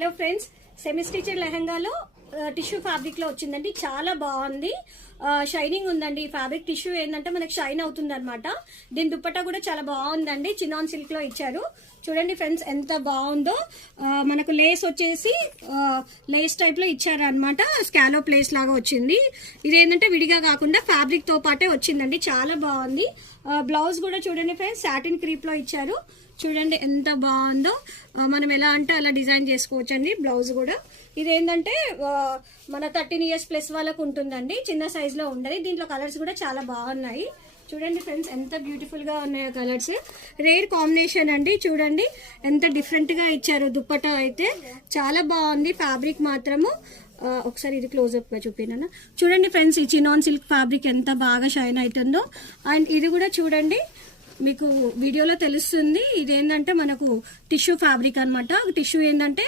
Hello friends, semi stitched లెహంగాలో tissue fabric లో వచ్చిందండి. చాలా బాగుంది, షైనింగ్ ఉందండి. ఈ ఫ్యాబ్రిక్ టిష్యూ ఏంటంటే మనకి షైన్ అవుతుంది అనమాట. దీని దుప్పట్టా కూడా చాలా బాగుందండి, చినాన్ సిల్క్ లో ఇచ్చారు. చూడండి ఫ్రెండ్స్ ఎంత బాగుందో. మనకు లేస్ వచ్చేసి లేస్ టైప్ లో ఇచ్చారు అనమాట. స్కాలోప్ లేస్ లాగా వచ్చింది. ఇదేంటంటే విడిగా కాకుండా ఫ్యాబ్రిక్ తో పాటే వచ్చిందండి, చాలా బాగుంది. బ్లౌజ్ కూడా చూడండి ఫ్రెండ్స్, సాటిన్ క్రీప్ లో ఇచ్చారు. చూడండి ఎంత బాగుందో. మనం ఎలా అంటే అలా డిజైన్ చేసుకోవచ్చు అండి. బ్లౌజ్ కూడా ఇదేంటంటే మన 13 years ప్లస్ వాళ్ళకు ఉంటుందండి, చిన్న సైజ్ లో ఉండదు. దీంట్లో కలర్స్ కూడా చాలా బాగున్నాయి. చూడండి ఫ్రెండ్స్ ఎంత బ్యూటిఫుల్ గా ఉన్నాయో కలర్స్. రేర్ కాంబినేషన్ అండి. చూడండి ఎంత డిఫరెంట్ గా ఇచ్చారు. దుప్పట్టా అయితే చాలా బాగుంది. ఫ్యాబ్రిక్ మాత్రము ఒకసారి ఇది క్లోజ్అప్ గా చూపినా. చూడండి ఫ్రెండ్స్, ఈ చినాన్ సిల్క్ ఫ్యాబ్రిక్ ఎంత బాగా షైన్ అవుతుందో. అండ్ ఇది కూడా చూడండి, మీకు వీడియోలో తెలుస్తుంది. ఇదేంటంటే మనకు టిష్యూ ఫ్యాబ్రిక్ అనమాట. టిష్యూ ఏంటంటే